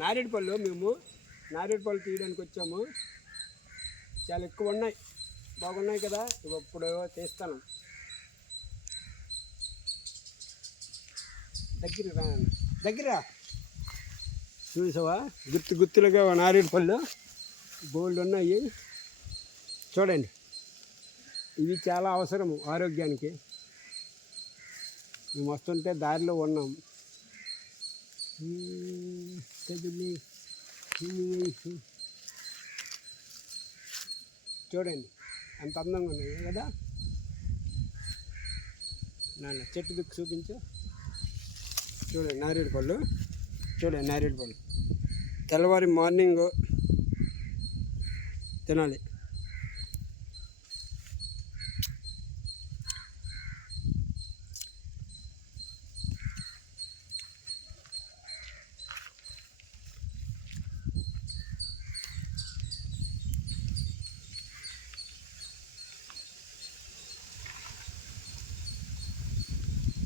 నారేడుపళ్ళు మేము నారేడుపళ్ళు తీయడానికి వచ్చాము. చాలా ఎక్కువ ఉన్నాయి, బాగున్నాయి కదా. ఇప్పుడు తీస్తాను. దగ్గర చూసావా, గుత్తులుగా నారేడుపళ్ళు బోల్డ్ ఉన్నాయి. చూడండి, ఇవి చాలా అవసరము ఆరోగ్యానికి. మేము వస్తుంటే దారిలో ఉన్నాం. చూడండి ఎంత అందంగా ఉన్నాయి కదా. నాన్న చెట్టు దిక్కు చూపించు. చూడండి నారేడుపళ్ళు, చూడండి నారేడుపళ్ళు. తెల్లవారి మార్నింగ్ తినాలి.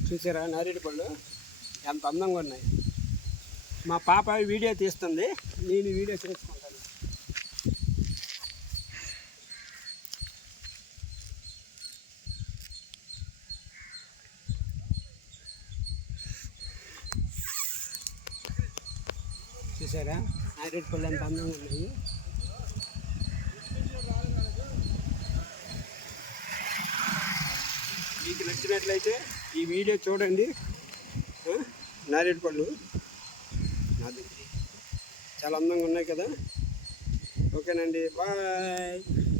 చూసారా నారేడుపళ్ళు ఎంత అందంగా ఉన్నాయి. మా పాప వీడియో తీస్తుంది, నేను వీడియో చేసుకుంటాను. చూసారా నారేడుపళ్ళు ఎంత అందంగా ఉన్నాయి. మీకు నచ్చినట్లయితే ఈ వీడియో చూడండి. నారేడుపళ్ళు నాది చాలా అందంగా ఉన్నాయి కదా. ఓకేనండి, బాయ్.